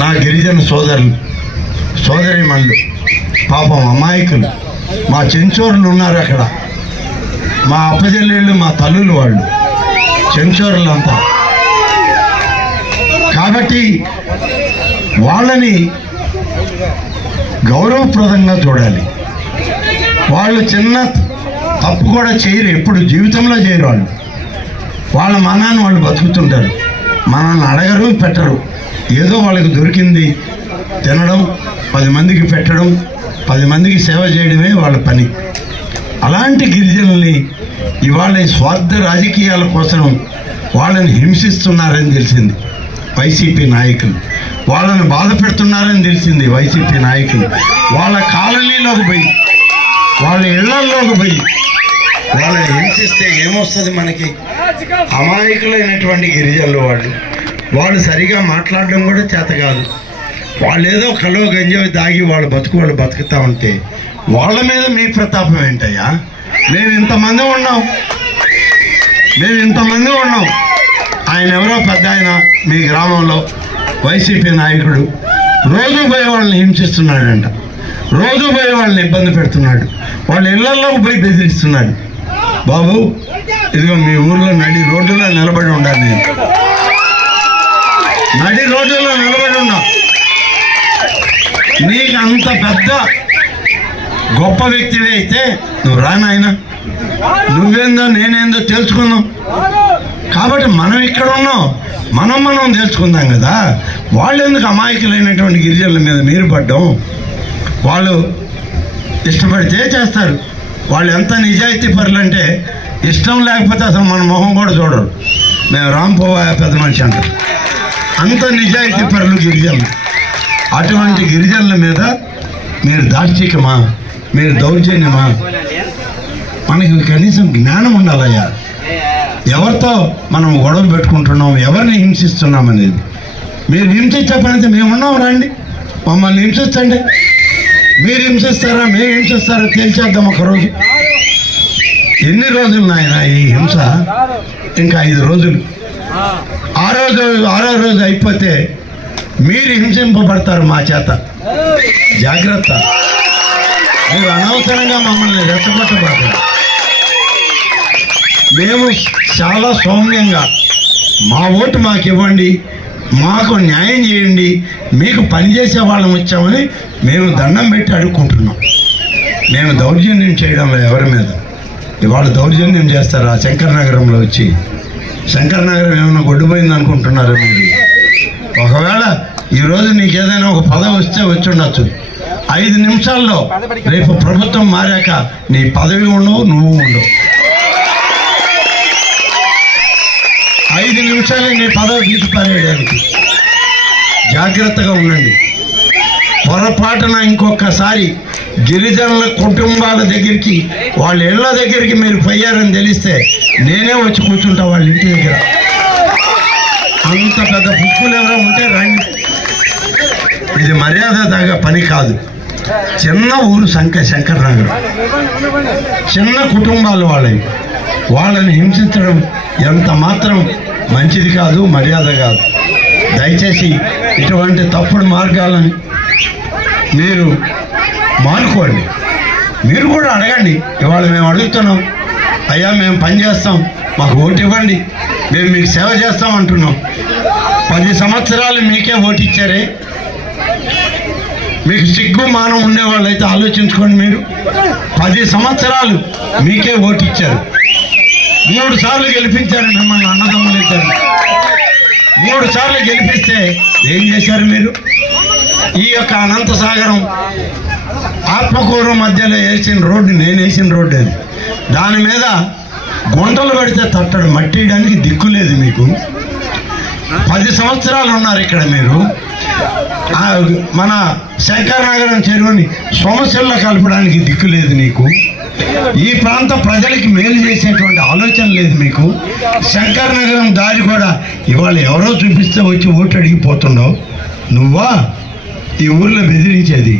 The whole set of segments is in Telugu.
నా గిరిజన సోదరులు సోదరీమణులు పాపం అమాయకులు మా చెంచోరులు ఉన్నారు అక్కడ, మా అప్పచెల్లెళ్ళు మా తల్లులు వాళ్ళు చెంచోరులంతా. కాబట్టి వాళ్ళని గౌరవప్రదంగా చూడాలి. వాళ్ళు చిన్న తప్పు కూడా చేయరు, ఎప్పుడు జీవితంలో చేయరు. వాళ్ళ మనాన్ని వాళ్ళు బతుకుతుంటారు, మనల్ని అడగరు పెట్టరు. ఏదో వాళ్ళకి దొరికింది తినడం, 10 మందికి పెట్టడం, 10 మందికి సేవ చేయడమే వాళ్ళ పని. అలాంటి గిరిజనుల్ని ఇవాళ స్వార్థ రాజకీయాల కోసం వాళ్ళని హింసిస్తున్నారని తెలిసింది వైసీపీ నాయకులు, వాళ్ళని బాధ పెడుతున్నారని తెలిసింది వైసీపీ నాయకులు. వాళ్ళ కాలనీలోకి పోయి, వాళ్ళ ఇళ్లల్లోకి పోయి వాళ్ళని హింసిస్తే ఏమొస్తుంది మనకి? అమాయకులైనటువంటి గిరిజనులు వాళ్ళు సరిగా మాట్లాడడం కూడా చేత కాదు. వాళ్ళు ఏదో కలో గంజావి దాగి వాళ్ళు బతుకుతా ఉంటే వాళ్ళ మీద మీ ప్రతాపం ఏంటయ్యా? మేము ఇంతమంది ఉన్నాం. ఆయన ఎవరో పెద్ద ఆయన మీ గ్రామంలో వైసీపీ నాయకుడు రోజు పోయి వాళ్ళని హింసిస్తున్నాడంట, రోజు పోయి వాళ్ళని ఇబ్బంది పెడుతున్నాడు, వాళ్ళ ఇళ్లలోకి పోయి బెదిరిస్తున్నాడు. బాబు ఇదిగో మీ ఊర్లో నడి రోడ్డులో నిలబడి ఉండాలి, నేను నడి రోడ్డులో నిలబడి ఉన్నా. నీకు అంత పెద్ద గొప్ప వ్యక్తివి అయితే నువ్వు రానాయనా, నువ్వేందో నేనేందో తెలుసుకుందాం. కాబట్టి మనం ఇక్కడ ఉన్నాం, మనం తెలుసుకుందాం కదా. వాళ్ళు ఎందుకు అమాయకులైనటువంటి గిరిజనుల మీద మీరు పడ్డం? వాళ్ళు ఇష్టపడితే చేస్తారు. వాళ్ళు ఎంత నిజాయితీ పరులు అంటే ఇష్టం లేకపోతే అసలు మన మొహం కూడా చూడరు. మేము రాంపోవాయ పెద్ద మనిషి అంటారు, అంత నిజాయితీ పరులు గిరిజనులు. అటువంటి గిరిజనుల మీద మీరు దాష్టికమా, మీరు దౌర్జన్యమా? మనకి కనీసం జ్ఞానం ఉండాలయ్యా. ఎవరితో మనం గొడవ పెట్టుకుంటున్నాం, ఎవరిని హింసిస్తున్నాం అనేది. మీరు హింసించే పని అయితే మేమున్నాం, రండి మమ్మల్ని హింసించండి. మీరు హింసిస్తారా మేము హింసిస్తారా తేల్చేద్దాం ఒకరోజు. ఎన్ని రోజులు నాయన ఈ హింస? ఇంకా 5 రోజులు. ఆరో రోజు అయిపోతే మీరు హింసింపబడతారు మా చేత. జాగ్రత్త, మీరు అనవసరంగా మమ్మల్ని రెచ్చగొట్టబడతారు. మేము చాలా సౌమ్యంగా మా ఓటు మాకు ఇవ్వండి, మాకు న్యాయం చేయండి, మీకు పనిచేసే వాళ్ళం వచ్చామని మేము దండం పెట్టి అడుక్కుంటున్నాం. మేము దౌర్జన్యం చేయడంలో ఎవరి మీద. ఇవాళ దౌర్జన్యం చేస్తారు ఆ శంకర్ నగరంలో వచ్చి. శంకర్ నగరం ఏమైనా గొడ్డుపోయింది అనుకుంటున్నారు మీరు? ఒకవేళ ఈరోజు నీకు ఏదైనా ఒక పదవి వస్తే వచ్చి ఉండొచ్చు, 5 నిమిషాల్లో రేపు ప్రభుత్వం మారాక నీ పదవి ఉండవు, నువ్వు ఉండవు. 5 నిమిషాలే నీ పదవి తీసుకుపారేయడానికి. జాగ్రత్తగా ఉండండి. పొరపాటున ఇంకొకసారి గిరిజనుల కుటుంబాల దగ్గరికి, వాళ్ళ ఇళ్ల దగ్గరికి మీరు పోయారని తెలిస్తే నేనే వచ్చి కూర్చుంటా వాళ్ళ ఇంటి దగ్గర. అంత పెద్ద పుష్పులు ఎవరో ఉంటే రండి. ఇది మర్యాద తగ్గ పని కాదు. చిన్న ఊరు శంకర్ నగరం, చిన్న కుటుంబాలు వాళ్ళని హింసించడం ఎంత మాత్రం మంచిది కాదు, మర్యాద కాదు. దయచేసి ఇటువంటి తప్పుడు మార్గాలని మీరు మానుకోండి. మీరు కూడా అడగండి. ఇవాళ మేము అడుగుతున్నాం, అయ్యా మేము పని చేస్తాం, మాకు ఓటు ఇవ్వండి, మేము మీకు సేవ చేస్తాం అంటున్నాం. 10 సంవత్సరాలు మీకే ఓటు ఇచ్చారే. మీకు సిగ్గు మానం ఉండేవాళ్ళు అయితే ఆలోచించుకోండి. మీరు 10 సంవత్సరాలు మీకే ఓటు ఇచ్చారు, 3 సార్లు గెలిపించారు మిమ్మల్ని, అన్నదమ్ములు ఇద్దరు 3 సార్లు గెలిపిస్తే ఏం చేశారు మీరు? ఈ యొక్క అనంతసాగరం ఆత్మకూరు మధ్యలో వేసిన రోడ్డు, నేను వేసిన రోడ్డు అది. దాని మీద గుంటలు పడితే తట్టడు, మట్టి వేయడానికి దిక్కు లేదు మీకు. 10 సంవత్సరాలు ఉన్నారు ఇక్కడ మీరు. మన శంకర్ నగరం చెరువుని సమస్యల్లో కలపడానికి దిక్కు లేదు నీకు. ఈ ప్రాంత ప్రజలకి మేలు చేసేటువంటి ఆలోచన లేదు మీకు. శంకర్ నగరం దారి కూడా ఇవాళ ఎవరో చూపిస్తే వచ్చి ఓటు అడిగిపోతున్నావు. నువ్వా ఈ ఊర్లో బెదిరించేది?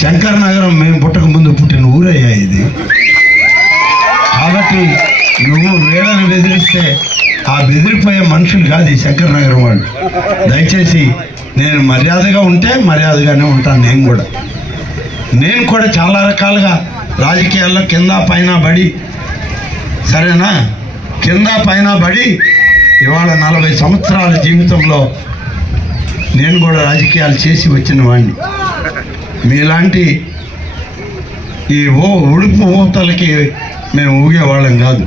శంకర్ నగరం మేము పుట్టక ముందు పుట్టిన ఊరయ్యా ఇది. కాబట్టి నువ్వు వీళ్ళని బెదిరిస్తే ఆ బెదిరిపోయే మనుషులు కాదు ఈ శంకర్ నగరం వాళ్ళు. దయచేసి నేను మర్యాదగా ఉంటే మర్యాదగానే ఉంటాను. నేను కూడా చాలా రకాలుగా రాజకీయాల్లో కింద పైన బడి, సరేనా, కింద పైన బడి ఇవాళ 40 సంవత్సరాల జీవితంలో నేను కూడా రాజకీయాలు చేసి వచ్చిన వాడిని. మీలాంటి ఈ ఉడుపు ఊతలకి మేము ఊగేవాళ్ళం కాదు,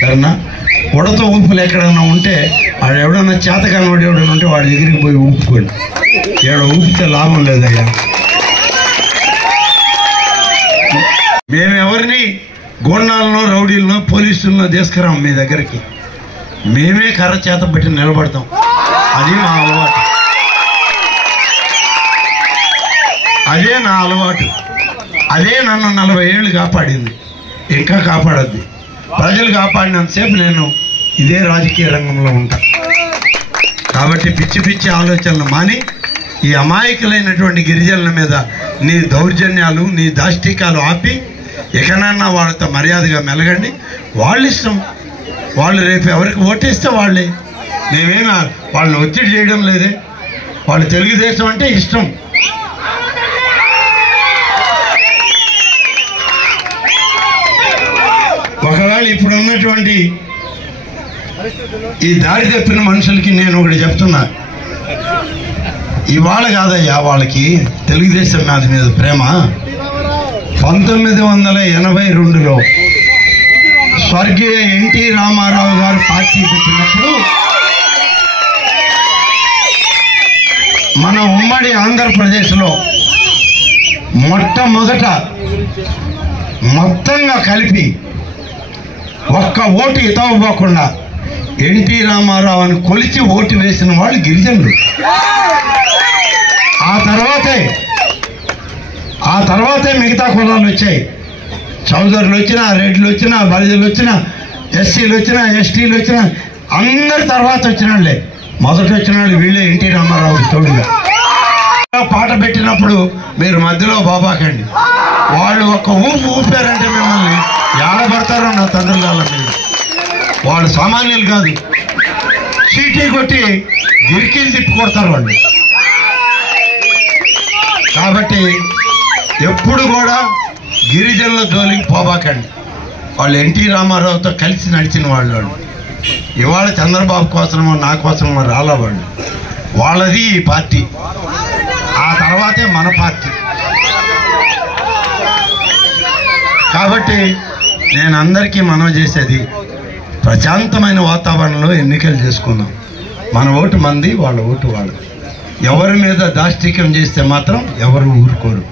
సరేనా. ఉడత ఊపులు ఎక్కడన్నా ఉంటే వాడు ఎవడన్నా చేతకాని వాడు ఎవడన్నా ఉంటే వాడి దగ్గరికి పోయి ఊపుకోండి. ఏడ ఊపితే లాభం లేదయ్యా. మేమెవరిని గోండాలను, రౌడీలను, పోలీసులను తీసుకురాం మీ దగ్గరికి. మేమే కర్ర చేత పెట్టి నిలబడతాం. అది మా అలవాటు, అదే నా అలవాటు. అదే నన్ను 40 ఏళ్ళు కాపాడింది, ఇంకా కాపాడద్ది. ప్రజలు కాపాడినంతసేపు నేను ఇదే రాజకీయ రంగంలో ఉంటా. కాబట్టి పిచ్చి పిచ్చి ఆలోచనలు మాని ఈ అమాయకులైనటువంటి గిరిజనుల మీద నీ దౌర్జన్యాలు, నీ దాష్టికాలు ఆపి ఎక్కడన్నా వాళ్ళతో మర్యాదగా మెలగండి. వాళ్ళ ఇష్టం, వాళ్ళు రేపు ఎవరికి ఓటేస్తే వాళ్ళే. మేమేమి వాళ్ళని ఒత్తిడి చేయడం లేదే. వాళ్ళు తెలుగుదేశం అంటే ఇష్టం. ఒకవేళ ఇప్పుడు ఉన్నటువంటి ఈ దారి తప్పిన మనుషులకి నేను ఒకటి చెప్తున్నా, ఇవాళ కాదయ్యా వాళ్ళకి తెలుగుదేశం మీద ప్రేమ. 1982లో స్వర్గీయ ఎన్టీ రామారావు గారు పార్టీ పెట్టినప్పుడు మన ఉమ్మడి ఆంధ్రప్రదేశ్లో మొట్టమొదట మొత్తంగా కలిపి ఒక్క ఓటు ఇతవపోకుండా ఎన్టీ రామారావుని కొలిచి ఓటు వేసిన వాళ్ళు గిరిజనులు. ఆ తర్వాతే మిగతా కులాలు వచ్చాయి. చౌదరులు వచ్చినా, రెడ్లు వచ్చినా, బలిజలు వచ్చినా, ఎస్సీలు వచ్చినా, ఎస్టీలు వచ్చినా, అందరి తర్వాత వచ్చిన వాళ్ళే. మొదట వచ్చిన వాళ్ళు వీళ్ళే, ఎన్టీ రామారావుకి తోడుగా. పాట పెట్టినప్పుడు మీరు మధ్యలో బాబాకండి. వాళ్ళు ఒక్క ఊపారంటే మిమ్మల్ని ఏడబడతారో నా తండ్రుల మీద. వాళ్ళు సామాన్యులు కాదు, చీటీ కొట్టి గిరికీలు తిప్పి కొడతారు వాళ్ళు. కాబట్టి ఎప్పుడు కూడా గిరిజనుల జోలికి పోబాకండి. వాళ్ళు ఎన్టీ రామారావుతో కలిసి నడిచిన వాళ్ళు. ఇవాళ చంద్రబాబు కోసమో నా కోసమో రాలా వాళ్ళు. వాళ్ళది ఈ పార్టీ, ఆ తర్వాతే మన పార్టీ. కాబట్టి నేను అందరికీ మనవి చేసేది, ప్రశాంతమైన వాతావరణంలో ఎన్నికలు చేసుకుందాం. మన ఓటు మంది, వాళ్ళ ఓటు వాళ్ళు. ఎవరి మీద దాష్టిక్యం చేస్తే మాత్రం ఎవరు ఊరుకోరు.